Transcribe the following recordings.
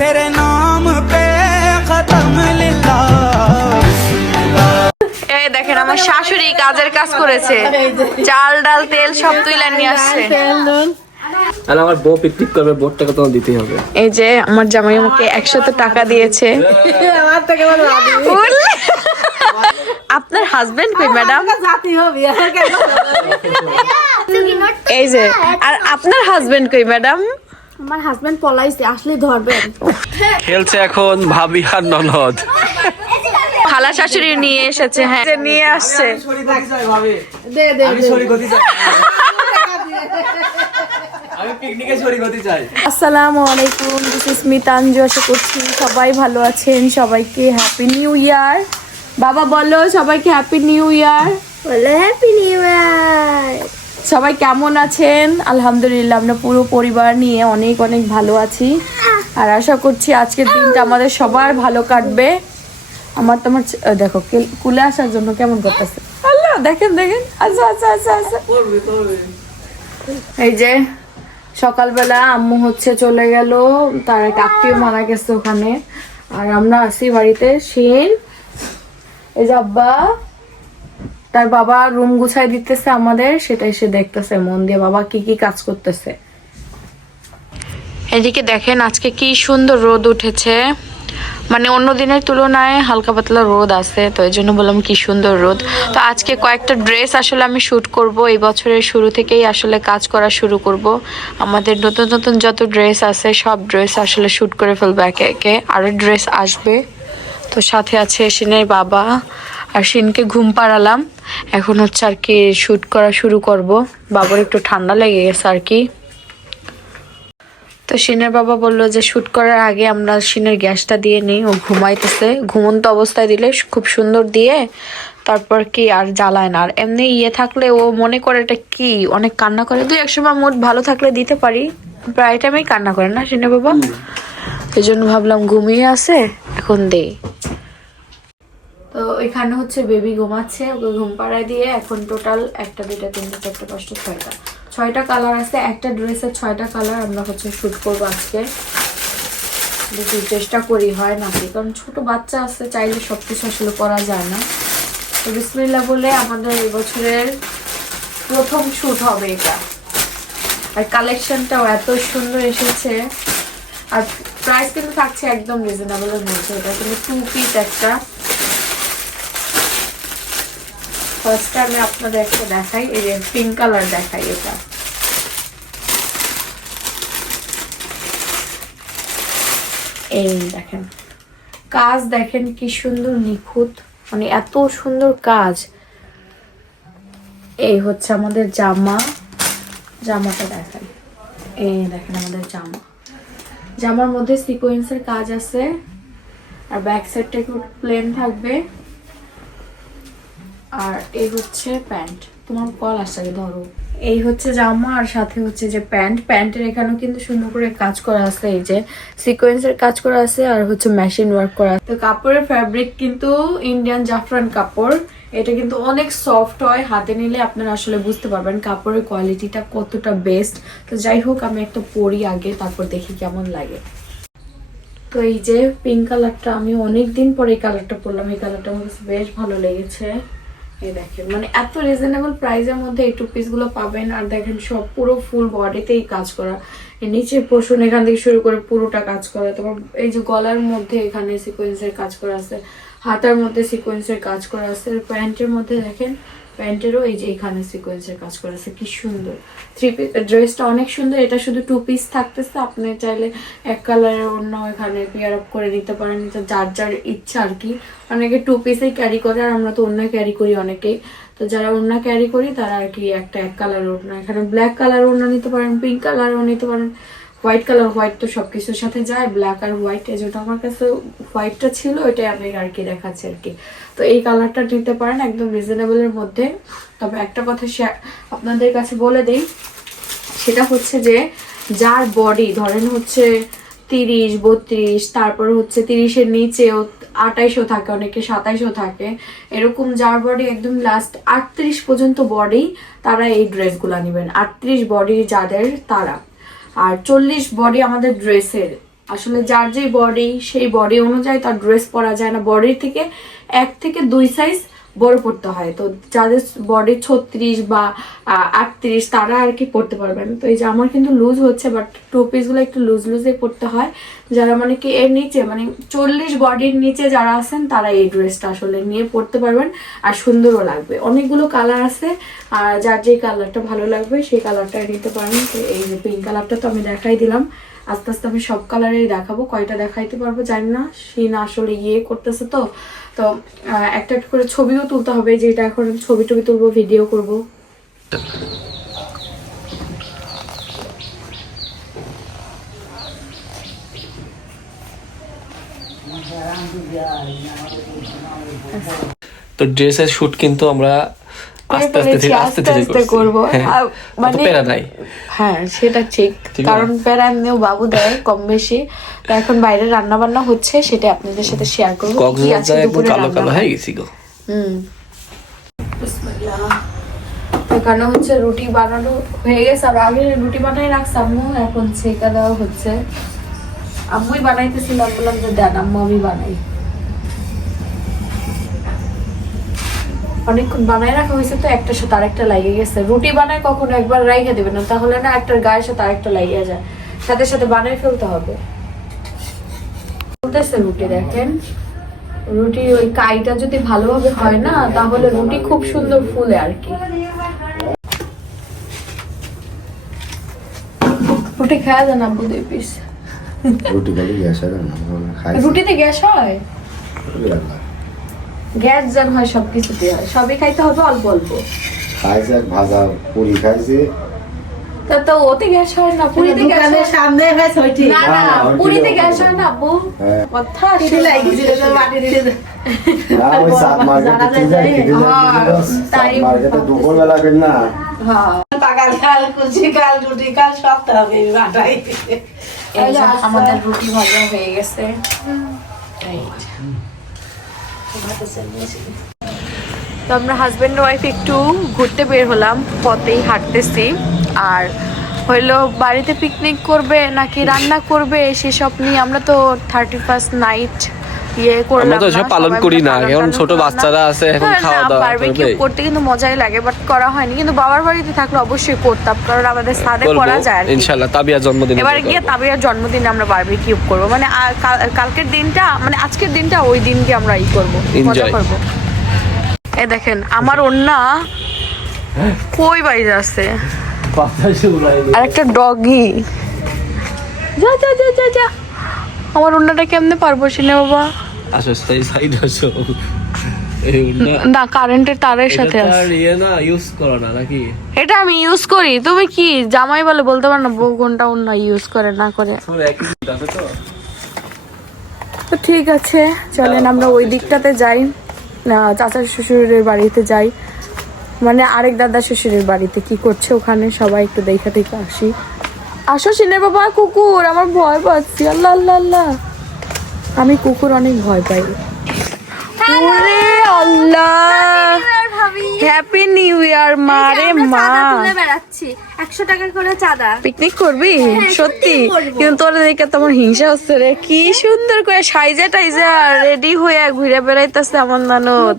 तेरे नाम पे खत्म लिल्लाह। এই দেখেন আমার শাশুড়ি কাজের কাজ করেছে, চাল ডাল তেল সব তুইলা নিয়ে আসছে। আর আমার বউ পিকনিক করবে, বোর টাকা তোমার দিতেই হবে। এই যে আমার জামাই আমাকে 100 টাকা দিয়েছে। আপনার হাজবেন্ড কই ম্যাডাম? এই যে আর আপনার হাজবেন্ড কই ম্যাডাম? আমার হাজবেন্ড পলাইছে, আসলে ধরবেন। খেলছে এখন ভাবি আর ননদ। খালা শাশুড়ি নিয়ে এসেছে, হ্যাঁ নিয়ে আসছে। আসসালামু আলাইকুম, দিস ইজ মিতাঞ্জু। আশা করছি সবাই ভালো আছেন। সবাইকে হ্যাপি নিউ ইয়ার। বাবা বলো সবাইকে হ্যাপি নিউ ইয়ার। বলো হ্যাপি নিউ ইয়ার। সবাই কেমন আছেন? আলহামদুলিল্লাহ আমরা পুরো পরিবার নিয়ে অনেক অনেক ভালো আছি, আর আশা করছি আজকের দিনটা আমাদের সবার ভালো কাটবে। আমার তোমার দেখো কুলে আসার জন্য কেমন করতেছে, আল্লাহ দেখেন দেখেন। আচ্ছা আচ্ছা আচ্ছা আচ্ছা। এই যে সকালবেলা আম্মু হচ্ছে চলে গেল, তার এক আত্মীয় মারা গেছে ওখানে, আর আমরা আছি বাড়িতে। শিন এই যে আব্বা, তার বাবা রুম গুছাই দিতেছে আমাদের, সেটা এসে দেখতেছে মন দিয়ে বাবা কি কি কাজ করতেছে। এদিকে দেখেন আজকে কি সুন্দর রোদ উঠেছে, মানে অন্য দিনের তুলনায় হালকা পাতলা রোদ আছে, তো এই জন্য বললাম কি সুন্দর রোদ। তো আজকে কয়েকটা ড্রেস আসলে আমি শুট করব, এই বছরের শুরু থেকেই আসলে কাজ করা শুরু করব। আমাদের নতুন নতুন যত ড্রেস আছে সব ড্রেস আসলে শুট করে ফেলবো একে একে, আরো ড্রেস আসবে। তো সাথে আছে শিনের বাবা, আর শিনকে ঘুম পাড়ালাম, এখন হচ্ছে আর কি শুট করা শুরু করব। বাবার একটু ঠান্ডা লেগে গেছে আর কি। তো শিনের বাবা বললো যে শুট করার আগে আমরা শিনের গ্যাসটা দিয়ে নিই, ও ঘুমাইতেছে, ঘুমন্ত অবস্থায় দিলে খুব সুন্দর দিয়ে তারপর কি আর জ্বালায় না। আর এমনি ইয়ে থাকলে ও মনে করে এটা কি অনেক কান্না করে, দুই এক সময় মুড ভালো থাকলে দিতে পারি, প্রায় টাইমেই কান্না করে না শিনের বাবা, এই জন্য ভাবলাম ঘুমিয়ে আছে এখন দেই। তো এখানে হচ্ছে বেবি ঘুমাচ্ছে, ওকে ঘুম পাড়ায় দিয়ে এখন টোটাল 1 2 3 4 5 6টা 6টা কালার আছে, একটা ড্রেসের 6টা কালার আমরা হচ্ছে শুট করবো আজকে। দেখি চেষ্টা করি হয় নাকি, কারণ ছোট বাচ্চা আছে, চাইলে সবকিছু আসলে করা যায় না। তো বিসমিল্লাহ বলে আমাদের এই বছরের প্রথম শুট হবে এটা। আর কালেকশনটাও এত সুন্দর এসেছে, আর প্রাইস কিন্তু থাকছে একদম রিজনেবলের মধ্যে। এটা কিন্তু 2 পিস একটা। ফার্স্টে আমি আপনাদের একটা দেখাই, এই যে পিঙ্ক কালার দেখাই। এটা এই দেখেন কাজ, দেখেন কি সুন্দর নিখুঁত, মানে এত সুন্দর কাজ। এই হচ্ছে আমাদের জামাটা দেখাই, এই দেখেন আমাদের জামার মধ্যে সিকোয়েন্সের কাজ আছে, আর ব্যাক সাইডটা একটু প্লেন থাকবে। আর এই হচ্ছে প্যান্ট, তোমার কল আসছে ধরো। এই হচ্ছে জামা, আর সাথে হচ্ছে যে প্যান্টের এখানেও কিন্তু সুন্দর করে কাজ করা আছে, এই যে সিকোয়েন্সের কাজ করা আছে, আর হচ্ছে মেশিন ওয়ার্ক করা। তো কাপড়ের ফ্যাব্রিক কিন্তু ইন্ডিয়ান জাফরান কাপড়, এটা কিন্তু অনেক সফট হয়, হাতে নিলে আপনারা আসলে বুঝতে পারবেন কাপড়ের কোয়ালিটিটা কতটা বেস্ট। তো যাই হোক আমি একটা পরি আগে, তারপর দেখি কেমন লাগে। তো এই যে পিঙ্ক কালারটা, আমি অনেকদিন পরে এই কালারটা পরলাম, এই কালারটা আমার কাছে বেশ ভালো লেগেছে। এই দেখেন মানে এত রিজনেবল প্রাইসের মধ্যে এই 2 পিস গুলো পাবেন। আর দেখেন সব পুরো ফুল বডিতেই কাজ করা, নিচের পোর্শন এখান থেকে শুরু করে পুরোটা কাজ করা। তারপর এই যে গলার মধ্যে এখানে সিকোয়েন্সের কাজ করা আছে, হাতার মধ্যে সিকোয়েন্সের কাজ করা আছে, প্যান্টের মধ্যে দেখেন প্যান্টেরও এই যে এখানে সিকোয়েন্সের কাজ করা আছে, কি সুন্দর। 3 পিস ড্রেসটা অনেক সুন্দর। এটা শুধু 2 পিস থাকতেছে, আপনি চাইলে এক কালারের অন্য এখানে পেয়ার আপ করে নিতে পারেন, যার যার ইচ্ছা আর কি। অনেকে 2 পিসেই ক্যারি করে, আর আমরা তো অন্য ক্যারি করি অনেকেই। তো যারা অন্য ক্যারি করি তারা আর কি একটা এক কালারের ওড়না, এখানে ব্ল্যাক কালার ওড়না নিতে পারেন, পিঙ্ক কালারও নিতে পারেন, হোয়াইট কালার। হোয়াইট তো সবকিছুর সাথে যায়, ব্ল্যাক আর হোয়াইট, এই যেটা আমার কাছে হোয়াইটটা ছিল ওইটাই আমি আর কি দেখাচ্ছি আর কি। তো এই কালারটা নিতে পারেন একদম রিজনেবলের মধ্যে। তবে একটা কথা আপনাদের কাছে বলে দিই, সেটা হচ্ছে যে যার বডি ধরেন হচ্ছে 30 32, তারপর হচ্ছে 30-এর নিচেও 28ও থাকে, অনেকে 27ও থাকে, এরকম যার বডি একদম লাস্ট 38 পর্যন্ত বডি, তারা এই ড্রেসগুলো নেবেন। 38 বডি যাদের তারা, আর 40 বডি আমাদের ড্রেসের, আসলে যার যে বডি সেই বডি অনুযায়ী তার ড্রেস পরা যায় না, বডির থেকে 1 থেকে 2 সাইজ বড় পড়তে হয়। তো যাদের বডি 36 বা 38 তারা আর কি পড়তে পারবেন। তো এই যে আমার কিন্তু লুজ হচ্ছে, বাট 2 পিসগুলো একটু লুজ লুজে পড়তে হয়। যারা মানে কি এর নিচে মানে 40 বডির নিচে যারা আছেন তারা এই ড্রেসটা আসলে নিয়ে পড়তে পারবেন, আর সুন্দরও লাগবে। অনেকগুলো কালার আছে, আর যার যে কালারটা ভালো লাগবে সেই কালারটা নিতে পারেন। তো এই যে পিঙ্ক কালারটা তো আমি দেখাই দিলাম, আস্তে আস্তে আমি সব কালারেই দেখাবো, কয়টা দেখাইতে পারবো জানি না, না আসলে করতেছে তো একটা একটা করে ছবিও তুলতে হবে, যেটা এখন ছবি টবি তুলবো, ভিডিও করব। তো ড্রেসের শুট কিন্তু আমরা আস্তে আস্তে করবো, মানে প্যারা নাই। হ্যাঁ সেটা ঠিক, কারণ প্যারা এমনিও বাবু দেয় কম বেশি। তো এখন বাইরে রান্না বান্না হচ্ছে, সেটা আপনাদের সাথে শেয়ার করবো। এখানে হচ্ছে রুটি বানানো হয়ে গেছে, আর আগে রুটি বানাই রাখছি আম্মু, এখন ছেঁকা দেওয়া হচ্ছে। আম্মুই বানাইতেছিলাম, বললাম যে দেন আম্মু আমি বানাই। অনেকক্ষণ বানাই রাখা হয়েছে, তো একটার সাথে আরেকটা লাগিয়ে গেছে। রুটি বানায় কখনো একবার রাইখে দেবে না, তাহলে না একটার গায়ের সাথে আরেকটা লাগিয়ে যায়, সাথে সাথে বানাই ফেলতে হবে। বলতেছে রুটি দেখেন, রুটি ওই কাইটা যদি ভালোভাবে হয় না, তাহলে রুটি খুব সুন্দর ফুলে আর কি। রুটি খাওয়া যায় না আব্বু 2 পিস? রুটিতে গ্যাস হয়? গ্যাস যেন হয় সবকিছুতে হয়, সবই খাইতে হবে অল্প অল্প। খাইছে ভাজা পুরি খাইছে, তো ওতে গ্যাস হয় না, পুরিতে গ্যাস হয় সামনে হয় ছয়টি। না না পুরিতে গ্যাস হয় না আব্বু, কথা আসলে লাগিয়েছিল তো মাটি দিতে। না ওই সাত মার্কেটে কি যায় খেতে তাই মার্কেটে দুপুর বেলা কেন না। হ্যাঁ পাকাল খাল কুচি খাল রুটি খাল সব তো হবে বাটাই। এই যে আমাদের রুটি ভাজা হয়ে গেছে। তো আমরা হাজবেন্ড ওয়াইফ একটু ঘুরতে বের হলাম, পথেই হাঁটতেছি। আর হইলো বাড়িতে পিকনিক করবে নাকি রান্না করবে সেসব নিয়ে আমরা তো 31st নাইট করলাম, পালন করি না, এখন ছোট বাচ্চারা আছে, এখন খাওয়া দাওয়া বারবিকিউ করতে কিন্তু মজাই লাগে, বাট করা হয়নি। কিন্তু বাবার বাড়িতে থাকলে অবশ্যই করতাম, কারণ আমাদের সাথে করা যায় ইনশাআল্লাহ। তাবিয়ার জন্মদিন, এবার গিয়ে তাবিয়ার জন্মদিনে আমরা বারবিকিউ করব, মানে কালকের দিনটা মানে আজকের দিনটা ওই দিন গিয়ে আমরা করব, মজা করব। এই দেখেন আমার ওন্না কই বাইরে আছে, আর একটা ডগি। যা যা যা যা যা, আমার ওন্নাটা কেমনে পারবো সিনে বাবা? আসো সাইড আসো। না কারেন্টের তারের সাথে আছে, না ইউজ করো না নাকি? এটা আমি ইউজ করি, তুমি কি জামাই বলে বলতে পারো না বউ কোনটা ওন্না ইউজ করে না করে? তো ঠিক আছে চলেন আমরা ওই দিকটাতে যাই, চাচা শ্বশুরের বাড়িতে যাই, মানে আরেক দাদা শ্বশুরের বাড়িতে। কি করছে ওখানে সবাই একটু দেখা থেকে আসি। আসো সিনে বাবা, কুকুর আমার ভয় পাচ্ছি, আল্লাহ আল্লাহ আল্লাহ, আমি কুকুর অনেক ভয় পাই। ওরে আল্লাহ, হ্যাপি নিউ ইয়ার মারে মা। 100 টাকা করে চাঁদা। পিকনিক করবি সত্যি? কিন্তু তোর দেখে তোমার হিংসা হচ্ছে রে, কি সুন্দর করে সাইজা টাইজা রেডি হয়ে ঘুরে বেড়াইতেছে আমার ননদ।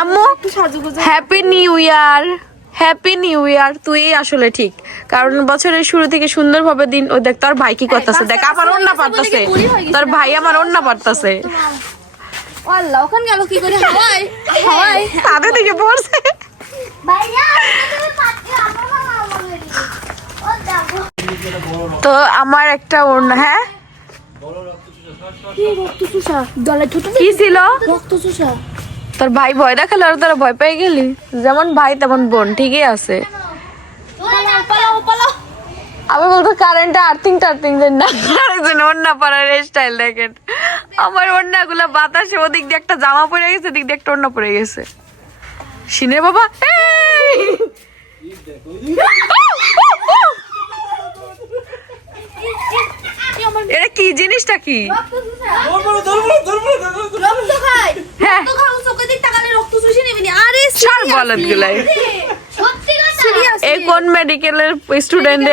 আম্মু happy new year, happy new year. তুই আসলে ঠিক, কারণ বছরের শুরু থেকে সুন্দরভাবে দিন। ও দেখ তোর ভাই কি করতেছে, দেখ আমার ওন্না পারতাছে, তোর ভাই আমার ওন্না পারতাছে। আল্লাহ ওখানে গেল কি করে? হাওয়াই হাওয়াই তাদের দিকে পড়ছে। তো আমার একটা ওড়না, হ্যাঁ কি ছিল? তোর ভাই ভয় দেখালো আর তোরা ভয় পেয়ে গেলি? যেমন ভাই তেমন বোন, ঠিকই আছে। আমি বলতো কারেন্টটা আর্থিং টার্থিং না, ওড়না পরার স্টাইল দেখেন আমার। ওড়না গুলা বাতাসে ওদিক দিয়ে একটা জামা পরে গেছে, ওদিক দিয়ে একটা ওড়না পরে গেছে। সিনে বাবা এটা কি জিনিসটা? কি এই কোন মেডিকেলের স্টুডেন্ট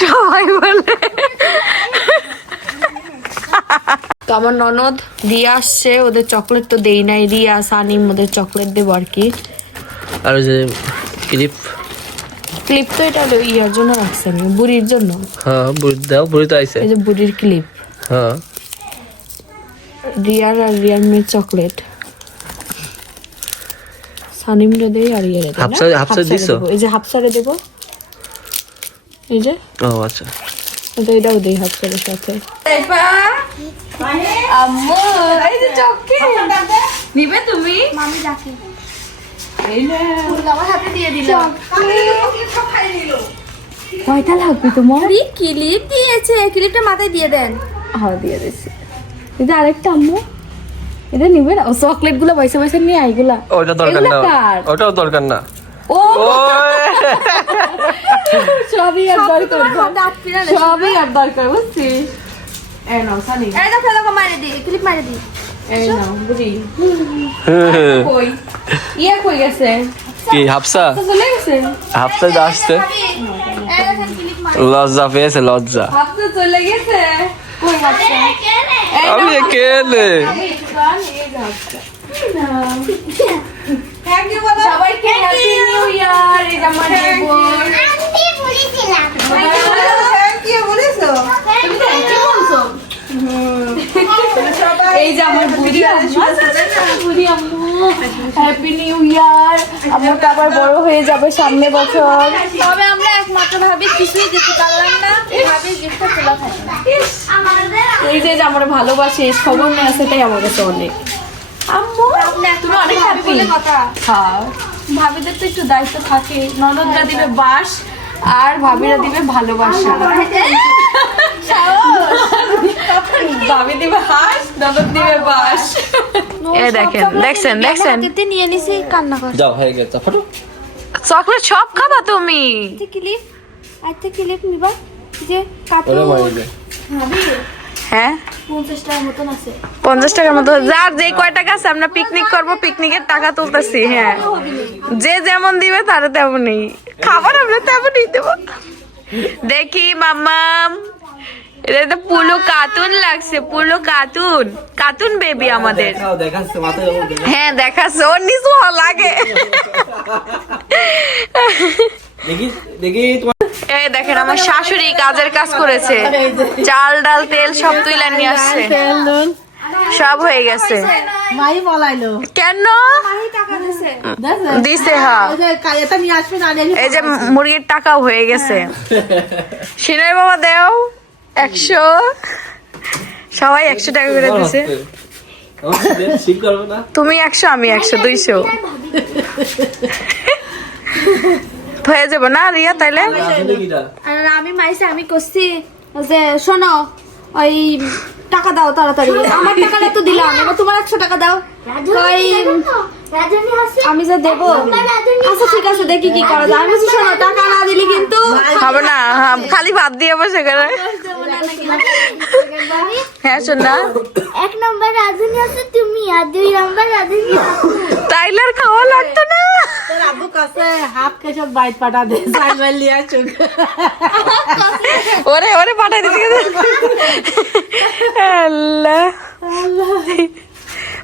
সবাই বলে। তো আমার ননদ দিয়ে আসছে, ওদের চকলেট তো দেই নাই, রিয়া সানিম ওদের চকলেট দেবো আর কি। আর ওই যে ক্লিপ, ক্লিপ তো এটা ইয়ার জন্য রাখছি আমি, বুড়ির জন্য। হ্যাঁ বুড়ি দাও, বুড়ি তো আইছে। এই যে বুড়ির ক্লিপ, হ্যাঁ রিয়ার আর রিয়ার মেয়ের চকলেট সানিমরে দেই আর ইয়ারে দেই। হাফসা দিছো? এই যে হাফসারে দেবো, এই যে ও আচ্ছা। তো এটাও দেই হাফসারের সাথে। আম্মু এই যে চকলেট নিবে তুমি? মামি ডাকে এই না আমার হাতে দিয়ে দিল। কয়টা লাগবে তোমার? ক্লিপ দিয়েছে, ক্লিপটা মাথায় দিয়ে দেন। হ্যাঁ দিয়ে দিছি। এটা আরেকটা আম্মু, এটা নিবে না? ও চকলেট গুলো পয়সা পয়সা নিয়ে আইগুলা, ওটা দরকার না, ওটাও দরকার না। ও সবই আর দরকার, সবই আর দরকার, বুঝছিস? এই নাও সানি, এই দেখো দেখো মারে দি, ক্লিপ মারে দি। এই নাও বুঝি। কই ইয়া কই গেছে? কি হাফসা? তো চলে গেছে। হাফসা যা আসছে, এই দেখেন ক্লিপ মারে। লজ্জা পেয়েছে, লজ্জা। হাফসা চলে গেছে। কই হাফসা? এই নাও, আমি কেলে সবাইকে হ্যাপি নিউ ইয়ার। এই যে আমার বোন, এই যে আমার বুড়ি আম্মা, বুড়ি আম্মু হ্যাপি নিউ ইয়ার। আমার তো আবার বড় হয়ে যাবে সামনে বছর। তবে আমরা একমাত্র ভাবি কিছুই দিতে পারলাম না, ভাবি গিফটটা তোলা থাকে না। এই যে আমার ভালোবাসিস, খবর নেই আছে, তাই আমার কাছে অনেক। আম্মু তুমি অনেক হ্যাপি। কথা হ্যাঁ ভাবিদের তো একটু দায়িত্ব থাকে, ননদরা দিবে বাস আর ভাবিরা দিবে ভালোবাসা। ভাবি দিবে হাস, ননদ দিবে বাস। এ দেখেন, দেখছেন দেখছেন, হাতে নিয়ে নিছি, কান্না করে। যাও হয়ে গেছে, ফটো। চকলেট সব খাবা তুমি? ক্লিপ আইতে ক্লিপ নিবা যে কাপড় ওরে মারি দে। ভাবি হ্যাঁ 50 টাকার মতন আছে। 50 টাকার মতো, যার যে কয় টাকা আছে আমরা পিকনিক করবো, পিকনিকের টাকা তুলতেছি। হ্যাঁ যে যেমন দিবে তারা তেমনই খাবার, আমরা তেমনই দেবো। দেখি মাম্মাম, এটা তো পুরো কার্টুন লাগছে, পুরো কার্টুন, কার্টুন বেবি আমাদের। দেখাচ্ছে মাথায় যাবো। হ্যাঁ দেখাচ্ছে, ওর নিচু লাগে। দেখি দেখি তোমার এই দেখেন আমার শাশুড়ি কাজের কাজ করেছে, চাল ডাল তেল সব তুইলা নিয়ে আসছে, সব হয়ে গেছে। মাই বলাইলো কেন টাকা দিছে দিছে? হ্যাঁ এটা নিয়ে আসবে না, এই যে মুরগির টাকাও হয়ে গেছে। সিনয় বাবা দেও 100, সবাই 100 টাকা করে দিছে। ঠিক করবে না। তুমি 100 আমি 100, 200 হয়ে যাবো না রিয়া? তাইলে আর আমি মাইছে আমি কইছি যে শোনো ওই টাকা দাও তাড়াতাড়ি, আমার টাকাটা তো দিলাম, এবার তোমার 100 টাকা দাও। কই আমি যে দেবো, আচ্ছা ঠিক আছে দেখি কি করা যায়। আমি বলছি শোনো টাকা না দিলি কিন্তু হবে না, হ্যাঁ, খালি ভাত দিয়ে বসে করে। হ্যাঁ শোন না, 1 নম্বর রাধুনি আছে তুমি, আর 2 নম্বর রাধুনি তাইলে আর খাওয়া লাগতো না। তোর আব্বু কাছে হাফ কেসব বাইট পাঠা দে, সাইকেল নিয়ে আসুক। ওরে ওরে পাঠাই দিতে আল্লাহ।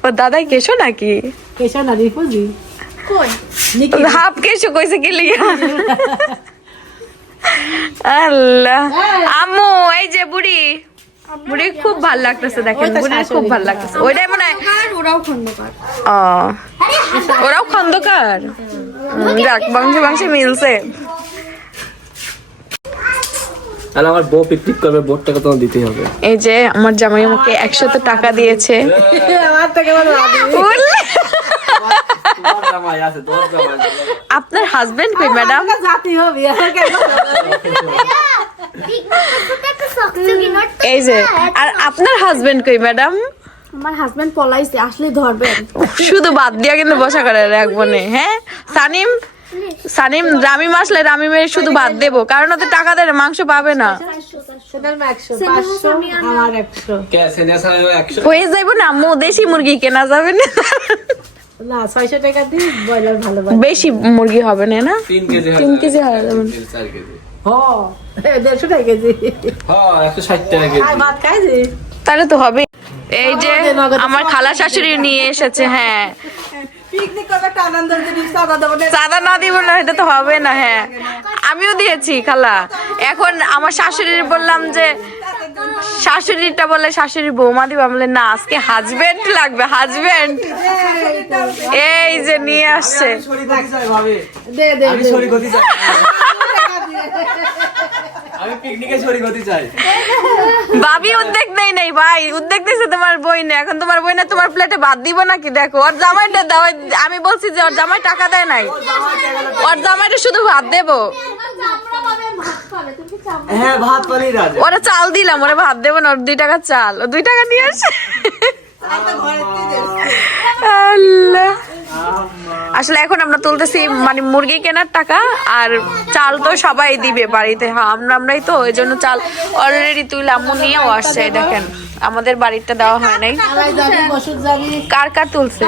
ও দাদাই কেশো নাকি? কেসব না রিপুজি কই হাফ কেশো কইছে কি লিগা? আল্লাহ। আম্মু এই যে বুড়ি, বুড়ি খুব ভাল লাগতেছে, দেখেন বুড়ি খুব ভাল লাগতেছে। ওইটাই মনে হয় আর ওরাও খন্দকার। ও, ওরাও খন্দকার। যাক বংশে বংশে মিলছে। তাহলে আমার বউ পিকনিক করবে, বোর টাকা তোমার দিতেই হবে। এই যে আমার জামাই আমাকে 100 টাকা দিয়েছে। আমার থেকে বড় বললে, তোমার জামাই আছে, তোমার জামাই। আপনার হাজবেন্ড কই ম্যাডাম? জাতি হবে এই যে, আর আপনার হাজবেন্ড কই ম্যাডাম? আমার হাজবেন্ড পলাইছে, আসলে ধরবেন। শুধু বাদ দিয়া কিন্তু বসা করে রাখবো না। হ্যাঁ সানিম, সানিম রামিম আসলে রামিমের শুধু ভাত দেবো, কারণ ওদের টাকা দেয় না, মাংস পাবে না। সেটার 100 500 আমার 100 কে সেনা সাহেব 100 হয়ে যাইবো না আম্মু, দেশি মুরগি কেনা যাবে না। না 600 টাকা দিই, ব্রয়লার ভালো বেশি মুরগি হবে না, না 3 কেজি 3 কেজি হবে যেমন। 4 কেজি। হ 150 টাকা কেজি হ্যাঁ 160 টাকা কেজি। ভাত খাইছি তাহলে তো হবে। এই যে আমার খালা শাশুড়ি নিয়ে এসেছে। হ্যাঁ পিকনিক করবে একটা আনন্দের জিনিস চাঁদা দেবো না চাঁদা না দিব না, এটা তো হবে না। হ্যাঁ আমিও দিয়েছি খালা। এখন আমার শাশুড়ির বললাম যে, শাশুড়িটা বলে শাশুড়ি বৌমা দিবা, বলে না আজকে হাজবেন্ড লাগবে, হাজবেন্ড। এই যে নিয়ে আসছে। আমি শরীক হতে চাই। আমি পিকনিকে শরীক হতে চাই। ভাবি উদ্যোগ নেই নাই ভাই, উদ্যোগ দিয়েছে তোমার বই না। এখন তোমার বই না তোমার প্লেটে ভাত দিব নাকি? দেখো ওর জামাইটা দাও। আমি বলছি যে ওর জামাই টাকা দেয় নাই, ওর জামাইটা শুধু ভাত দেবো। হ্যাঁ ভাত পানি রাজ। ওরা চাল দিলাম, ওরা ভাত দেবো না। ওর 2 টাকার চাল, ও 2 টাকা নিয়ে আসে। আল্লাহ। আসলে এখন আমরা তুলতেছি মানে মুরগি কেনার টাকা, আর চাল তো সবাই দিবে বাড়িতে। হ্যাঁ আমরাই তো, ওই জন্য চাল অলরেডি তুলে আম্মু নিয়েও আসছে। দেখেন আমাদের বাড়িটা দেওয়া হয় নাই। কার কার তুলছে?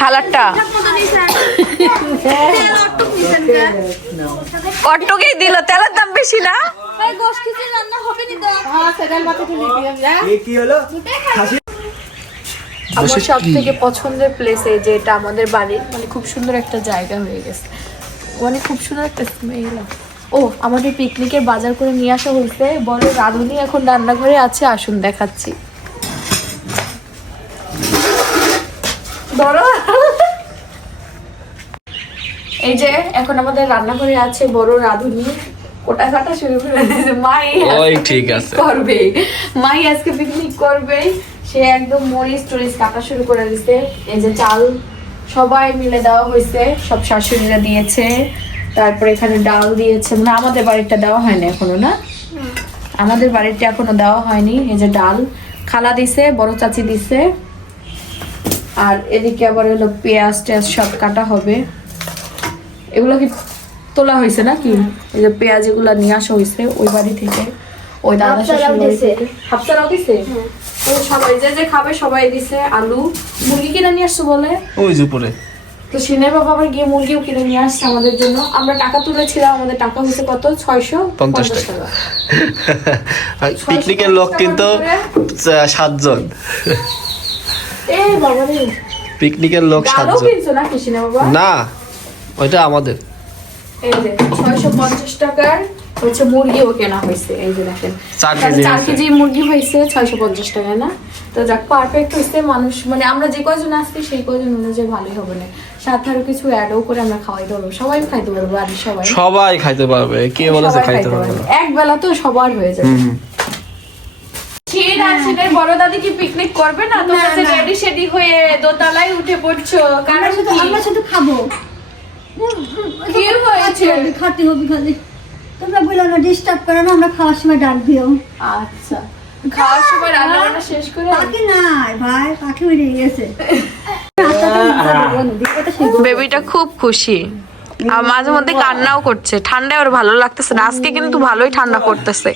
খালারটা কটকেই দিল। তেলের দাম বেশি না? কি হলো? আমার সব থেকে পছন্দের প্লেস এই যে এটা আমাদের বাড়ির, মানে খুব সুন্দর একটা জায়গা হয়ে গেছে, মানে খুব সুন্দর একটা স্মেল। ও আমাদের পিকনিকের বাজার করে নিয়ে আসা হয়েছে। বড় রাঁধুনি এখন রান্নাঘরে আছে, আসুন দেখাচ্ছি। বড় এই যে এখন আমাদের রান্নাঘরে আছে বড় রাঁধুনি, কোটা কাটা শুরু করে দিয়েছে। মাই ওই ঠিক আছে করবে, মাই আজকে পিকনিক করবে। সে একদম মরিচ টরিচ কাটা শুরু করে দিছে। এই যে চাল সবাই মিলে দেওয়া হয়েছে, সব শাশুড়িরা দিয়েছে। তারপরে এখানে ডাল দিয়েছে, মানে আমাদের বাড়িটা দেওয়া হয়নি এখনো না, আমাদের বাড়িটা এখনো দেওয়া হয়নি। এই যে ডাল খালা দিছে, বড় চাচি দিছে। আর এদিকে আবার হলো পেঁয়াজ টেয়াজ সব কাটা হবে। এগুলো কি তোলা হয়েছে নাকি? এই যে পেঁয়াজ এগুলো নিয়ে আসা হয়েছে ওই বাড়ি থেকে, ওই দাদা হাফসারাও দিছে। তো সবাই যে যে খাবে সবাই দিছে। আলু মুরগি কিনে নিয়ে আসছে বলে ওই যে উপরে। তো সিনের বাবা আবার গিয়ে মুরগিও কিনে নিয়ে আসছে আমাদের জন্য। আমরা টাকা তুলেছিলাম, আমাদের টাকা হয়েছে কত? 650 টাকা। পিকনিকের লোক কিন্তু 7 জন। এই বাবা রে, পিকনিকের লোক 7 ডালও জন। কিনছো নাকি সিনের বাবা? না ওইটা আমাদের। এই যে 650 টাকার হচ্ছে মুরগিও কেনা হয়েছে। এই যে দেখেন 4 কেজি 4 কেজি মুরগি হয়েছে 650 টাকায় না? তো যাক পারফেক্ট হয়েছে। মানুষ মানে আমরা যে কয়জন আসছি সেই কয়জন অনুযায়ী ভালোই হবে না। সাথে আরো কিছু অ্যাডও করে আমরা খাওয়াই দেবো, সবাই খাইতে পারবো, বাড়ির সবাই সবাই খাইতে পারবে। কে বলেছে সবাই খাইতে পারবে না? এক বেলা তো সবার হয়ে যাবে। শিন আর শিনের বড় দাদি কি পিকনিক করবে না? তোমরা যে রেডি শেডি হয়ে দোতলায় উঠে পড়ছো, কারণ কি? আমরা শুধু খাবো। কি হয়েছে? খাতে হবে খালি। তোমরা বলো না ডিস্টার্ব করো না, আমরা খাওয়ার সময় ডাক দিও। আচ্ছা খাওয়ার সময় রান্না বান্না শেষ করে পাখি নাই ভাই, পাখি বেরিয়ে গেছে। বেবিটা খুব খুশি, আর মাঝে মধ্যে কান্নাও করছে। ঠান্ডায় ওর ভালো লাগতেছে না, আজকে কিন্তু ভালোই ঠান্ডা করতেছে।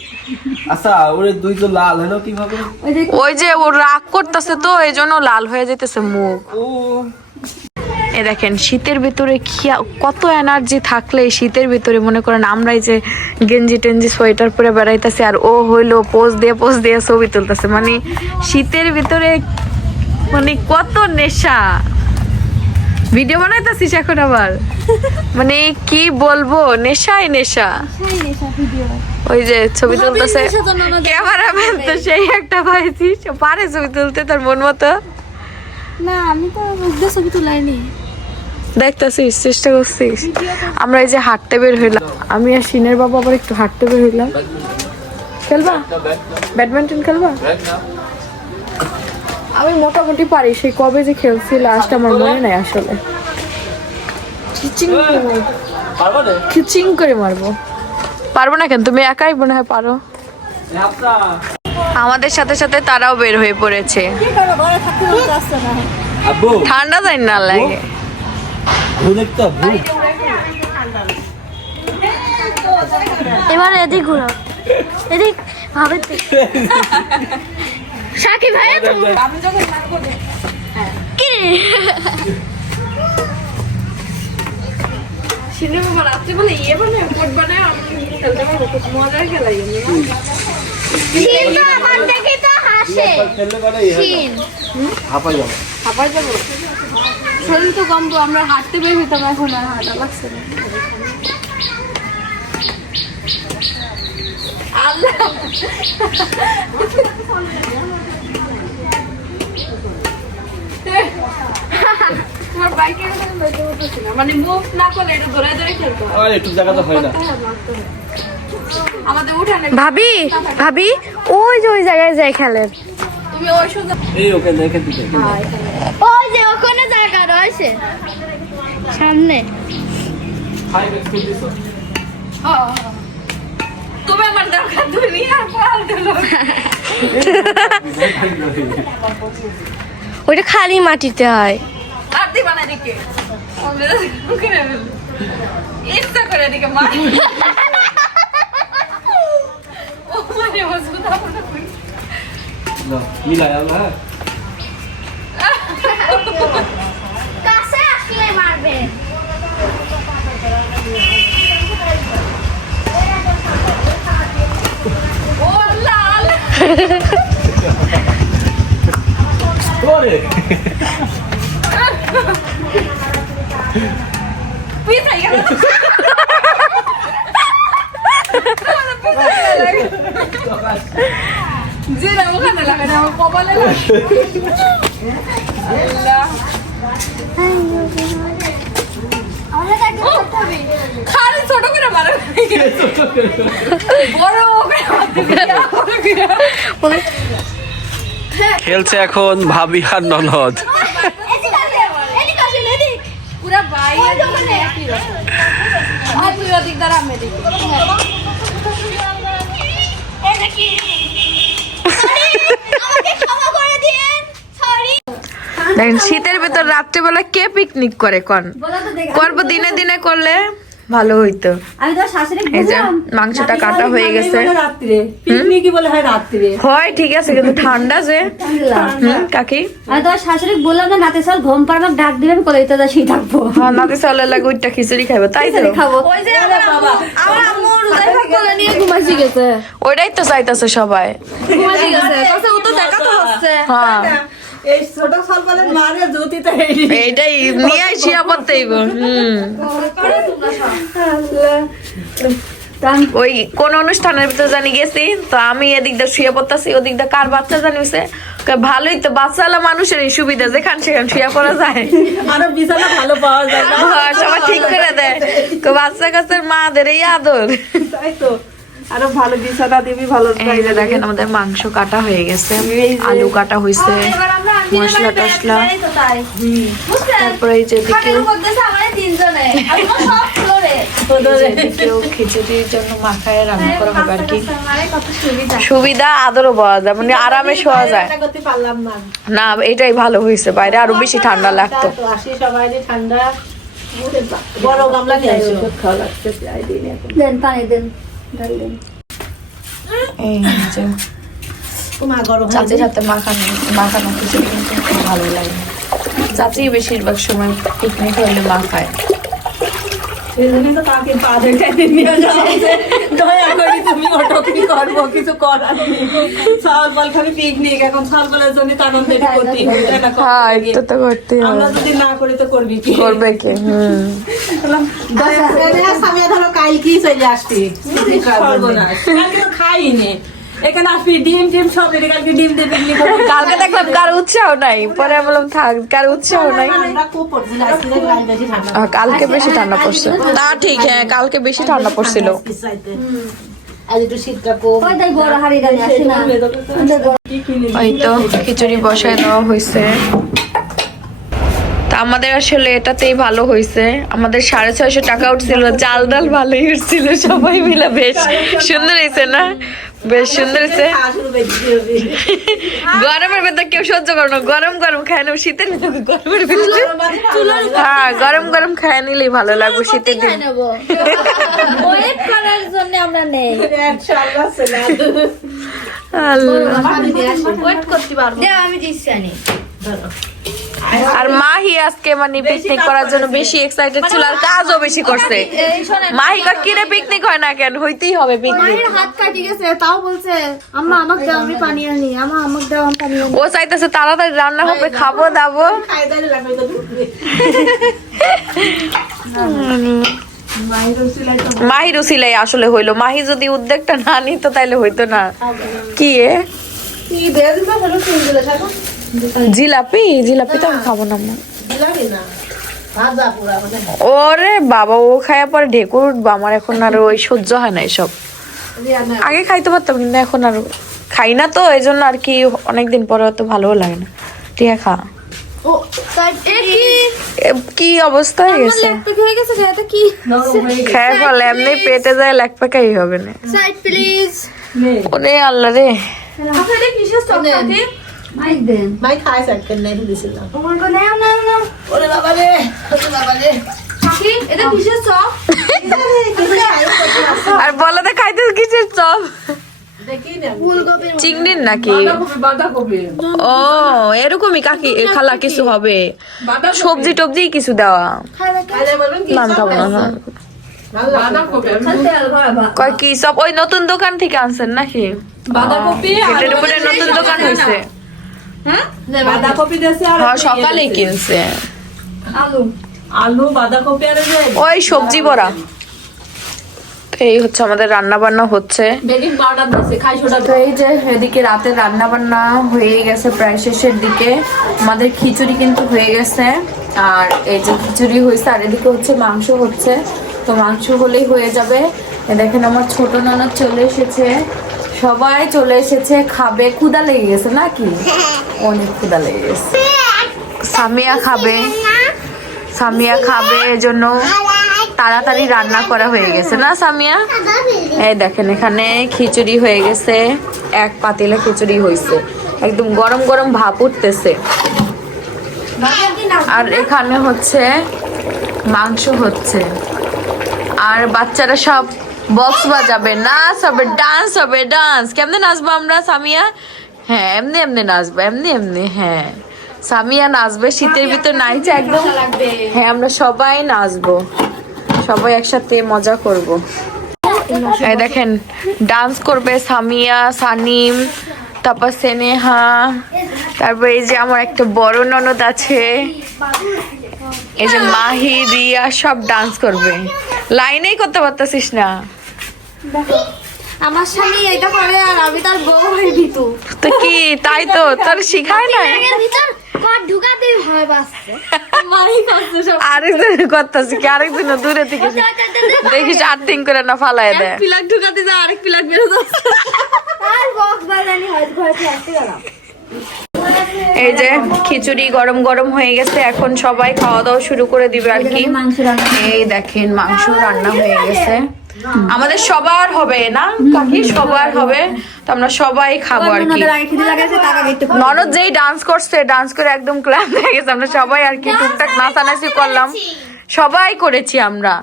আচ্ছা ওরে দুই তো লাল হলো কিভাবে? ওই যে ও রাগ করতেছে তো এই জন্য লাল হয়ে যেতেছে মুখ। এ দেখেন শীতের ভিতরে কত এনার্জি থাকলে এই শীতের ভিতরে মনে করেন আমরাই যে গেঞ্জি টেঞ্জি সোয়েটার পরে বেড়াইতেছে, আর ও হইলো পোজ দিয়ে ছবি তুলতেছে। মানে শীতের ভিতরে মানে কত নেশা। ভিডিও বানাইতেছিস এখন আবার, মানে কি বলবো, নেশাই নেশা। ওই যে ছবি তুলতেছে ক্যামেরাম্যান তো সেই একটা পাইছিস, পারে ছবি তুলতে তার মন মতো। না আমি তো মুগ্ধ ছবি তুলাইনি। দেখতেছিস, চেষ্টা করছিস। আমরা এই যে হাঁটতে বের হইলাম, আমি আর শিনের বাবা আবার একটু হাঁটতে বের হইলাম। খেলবা ব্যাডমিন্টন খেলবা? আমি মোটামুটি পারি, সেই কবে যে খেলছি লাস্ট আমার মনে নাই আসলে। খিচিং করে মারবো। পারবো না কেন? তুমি একাই মনে হয় পারো। আমাদের সাথে সাথে তারাও বের হয়ে পড়েছে। ঠান্ডা যাই না লাগে। এবার এদিক ঘুরো, এদিক ভাবে সাকিব ভাই কি সিনেমা বা রাত্রে বলে ইয়ে বানায় কোট বানায় আমি খেলতে পারবো খুব মজার খেলাই আমার দেখে তো হাসে হাঁপাই যাবো হাঁপাই যাবো শরীর তো কমবো আমরা হাঁটতে বের হইতাম এখন আর হাঁটা লাগছে না আল্লাহ তোমার বাইকের মানে মুভ না করলে এটা ধরে ধরে খেলতে হয় আর একটু জায়গা তো হয় না আমাদের উঠানে ভাবি ভাবি ওই যে ওই জায়গায় যাই খেলেন তুমি ওই সুন্দর এই ওকে দেখে দিকে ওই যে ওখানে জায়গা রয়েছে সামনে হাই স্কুল দিছো তুমি আমার দরকার তুমি আর পাল দিল ওইটা খালি মাটিতে হয় আর দিবা না দিকে ইচ্ছা করে দিকে মা ও মানে মজবুত হবে না না মিলাই আল্লাহ কাছে আসলে মারবে ও লাল ওরে পিছাই গেল জিরা ওখানে লাগে না আমার কপালে লাগে আল্লাহ খালি ছোট করে মারে বড় করে খেলছে এখন ভাবি আর ননদ পুরা বাইরে তুই ওদিক দ্বারা আমি এদিক দেখেন শীতের ভেতর রাত্রেবেলা কে পিকনিক করে কোন করবো দিনে দিনে করলে ভালো হইতো আমি তো শাশুড়ি এই যে মাংসটা কাটা হয়ে গেছে রাত্রে পিকনিকই বলে হয় রাত্রে হয় ঠিক আছে কিন্তু ঠান্ডা যে কাকি আমি তো শাশুড়ি বললাম না নাতে চল ঘুম পার আমাকে ডাক দিবেন কলে তো সেই থাকবো হ্যাঁ নাতে চালের লাগে ওইটা খিচুড়ি খাইবো তাই তো খাবো ওই যে আমার আম্মু রোজাইফা কোলে নিয়ে ঘুমাইছি গেছে ওইটাই তো চাইতেছে সবাই ঘুমাই গেছে তাতে ও তো দেখা তো হচ্ছে হ্যাঁ এই ছোট সলপালের মারে জ্যোতিতে এইটাই নিয়ে আসি আপত্তি ওই কোন অনুষ্ঠানের ভিতরে জানি গেছি তো আমি এদিক দিয়ে শুয়ে পড়তেছি ওদিক দিয়ে কার বাচ্চা জানিছে ভালোই তো বাচ্চালা মানুষের এই সুবিধা যেখান সেখান শুয়ে পড়া যায় আরো বিছানা ভালো পাওয়া যায় না হ্যাঁ, সবাই ঠিক করে দেয় বাচ্চা কাছের মাদের এই আদর তাই তো আরো ভালো বিছানা দিবি ভালো এই যে দেখেন আমাদের মাংস কাটা হয়ে গেছে আলু কাটা হইছে মশলা টসলা তারপরে এই যে এদিকেও এদিকেও খিচুড়ির জন্য মাখায় রান্না করা হবে আর কি সুবিধা আদরও পাওয়া যায় মানে আরামে শোয়া যায় করতে পারলাম না না এটাই ভালো হয়েছে বাইরে আরো বেশি ঠান্ডা লাগতো তো আসি সবাই ঠান্ডা বড় গামলা নিয়ে আসো খাওয়া লাগছে দেন পানি দেন ডাল দেন এই যে তোমার গরম চাচির হাতে মাখানো খিচুড়ি কিন্তু খুব ভালো লাগে চাচি বেশিরভাগ সময় পিকনিক হলে মাখায় সেজন্য তো তাকে পা দেখাইতে নিয়ে যাওয়া হয়েছে। দয়া করে তুমি অটো কি করবো কিছু করার নেই চাল বল খালি পিকনিক এখন চাল বলের জন্য তো আনন্দ করতে হবে তাই না? হ্যাঁ এটা তো করতে আমরা হবে যদি না করি তো করবি কি করবে কি আমি ধরো কালকেই চলে আসছি সর্বনাশ কালকে তো খাইনি এখানে আসবি ডিম টিম সব এদিকে কালকে ডিম দিয়ে পিকনিক করবি কালকে দেখলাম কারো উৎসাহ নাই পরে আমি বললাম থাক কারো উৎসাহ নাই ঠান্ডা খুব পড়ছিল আজকে লাল বেশি ঠান্ডা কালকে বেশি ঠান্ডা পড়ছে তা ঠিক হ্যাঁ কালকে বেশি ঠান্ডা পড়ছিল আজ একটু শীতটা কম ওই তাই বড় হাড়ি দানি আসে না ওই তো খিচুড়ি বসায় দেওয়া হয়েছে তা আমাদের আসলে এটাতেই ভালো হয়েছে আমাদের 650 টাকা উঠছিল চাল ডাল ভালোই উঠছিল সবাই মিলে বেশ সুন্দর হয়েছে না বেশ সুন্দর হয়েছে গরমের ভেতর কেউ সহ্য করো না গরম গরম খায় না শীতের ভিতরে গরমের ভিতরে হ্যাঁ গরম গরম খায় নিলেই ভালো লাগবে শীতের দিন ওয়েট করার জন্য আমরা নেই আল্লাহ ওয়েট করতে পারবো আমি দিচ্ছি আর মাহি আজকে মানে পিকনিক করার জন্য বেশি এক্সাইটেড ছিল আর কাজও বেশি করছে। মাহি কা কিরে পিকনিক হয় না কেন, হইতেই হবে পিকনিক। হাত কাটি গেছে তাও বলছে আম্মা আমাকে দাও আমি পানি আনি, আম্মা আমাকে দাও আমি পানি আনি। ও চাইতেছে তাড়াতাড়ি রান্না হবে, খাবো দাবো। মাহির উসিলাই আসলে হইলো, মাহি যদি উদ্যোগটা না নিত তাইলে হইতো না। কি জিলাপি? জিলাপি তো আমি খাবো না। ওরে বাবা, ও খাইয়া পরে ঢেকুর উঠবো, আমার এখন আর ওই সহ্য হয় না এসব। আগে খাইতে পারতাম কিন্তু এখন আর খাই না, তো এই জন্য আর কি অনেকদিন পরে তো ভালোও লাগে না। ঠিক আছে, খা। কি অবস্থা হয়ে গেছে, খেয়ে ফলে এমনি পেটে যায় লেগ পাকাই হবে না। ওরে আল্লাহ রে, আর বলো তো খাইতে কিসের চপ? চিংড়ির নাকি? ও এরকমই কাকি খালা কিছু হবে, সবজি টবজি কিছু দেওয়া। নাম খাবো না। কয় কি সব ওই নতুন দোকান থেকে আনছেন নাকি? এটার উপরে নতুন দোকান হয়েছে, সকালেই কিনছে। আলু বাঁধাকপি আর ওই সবজি বড়া। এই হচ্ছে আমাদের রান্না বান্না হচ্ছে। তো এই যে এদিকে রাতের রান্না বান্না হয়ে গেছে প্রায় শেষের দিকে। আমাদের খিচুড়ি কিন্তু হয়ে গেছে, আর এই যে খিচুড়ি হয়েছে, আর এদিকে হচ্ছে মাংস হচ্ছে। তো মাংস হলেই হয়ে যাবে। দেখেন আমার ছোট ননদ চলে এসেছে, সবাই চলে এসেছে, খাবে। ক্ষুধা লেগে গেছে নাকি? অনেক ক্ষুধা লেগে গেছে। সামিয়া খাবে, সামিয়া খাবে এজন্য তাড়াতাড়ি রান্না করা হয়ে গেছে না সামিয়া? এই দেখেন এখানে খিচুড়ি হয়ে গেছে, এক পাতিলে খিচুড়ি হয়েছে, একদম গরম গরম ভাপ উঠতেছে। আর এখানে হচ্ছে মাংস হচ্ছে, আর বাচ্চারা সব বক্স বাজাবে, নাচ হবে, ডান্স হবে। ডান্স কেমনে নাচবো আমরা সামিয়া? হ্যাঁ এমনি এমনি নাচবো, এমনি এমনি। হ্যাঁ সামিয়া নাচবে, শীতের ভিতর নাইছে একদম। হ্যাঁ আমরা সবাই নাচবো, সবাই একসাথে মজা করব। এই দেখেন ডান্স করবে সামিয়া, সানিম, তারপর সেনেহা, তারপর এই যে আমার একটা বড় ননদ আছে, এই যে মাহি, রিয়া, সব ডান্স করবে। লাইনেই করতে পারতেছিস না। আমার স্বামী এটা করে আর আমি তার বউ হই ভিতু। তো কি তাই তো তোর শিখায় না? ঢুকাতে হয় বাসছে। আরেকজন করতেছি কি, আরেকজন দূরে থেকে দেখিস আর্থিং করে না ফালায় দেয়। পিলাক ঢুকাতে যা আরেক পিলাক বেরো যাচ্ছে। আর বক্স বাজানি হয় ঘরে আসতে গেলাম। এই যে খিচুড়ি গরম গরম হয়ে গেছে, এখন সবাই খাওয়া দাওয়া শুরু করে দিবে আর কি। এই দেখেন মাংস রান্না হয়ে গেছে, আমাদের সবার হবে না কাকি, সবার হবে, তো আমরা সবাই খাবো আর কি। ননদ যেই ডান্স করছে, ডান্স করে একদম ক্লান্ত হয়ে গেছে। আমরা সবাই আর কি টুকটাক নাচানাচি করলাম, সবাই করেছি আমরা,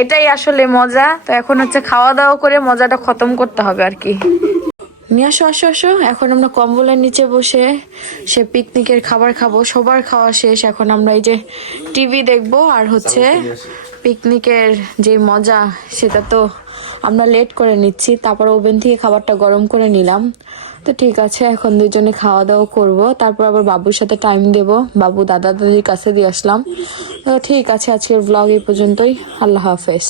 এটাই আসলে মজা। তো এখন হচ্ছে খাওয়া দাওয়া করে মজাটা খতম করতে হবে আর কি। নিয়ে আসো আসো আসো, এখন আমরা কম্বলের নিচে বসে সে পিকনিকের খাবার খাবো। সবার খাওয়া শেষ, এখন আমরা এই যে টিভি দেখবো, আর হচ্ছে পিকনিকের যে মজা সেটা তো আমরা লেট করে নিচ্ছি, তারপর ওভেন থেকে খাবারটা গরম করে নিলাম। তো ঠিক আছে, এখন দুজনে খাওয়া দাওয়া করবো, তারপর আবার বাবুর সাথে টাইম দেব। বাবু দাদা দাদির কাছে দিয়ে আসলাম। তো ঠিক আছে, আজকের ব্লগ এই পর্যন্তই। আল্লাহ হাফেজ।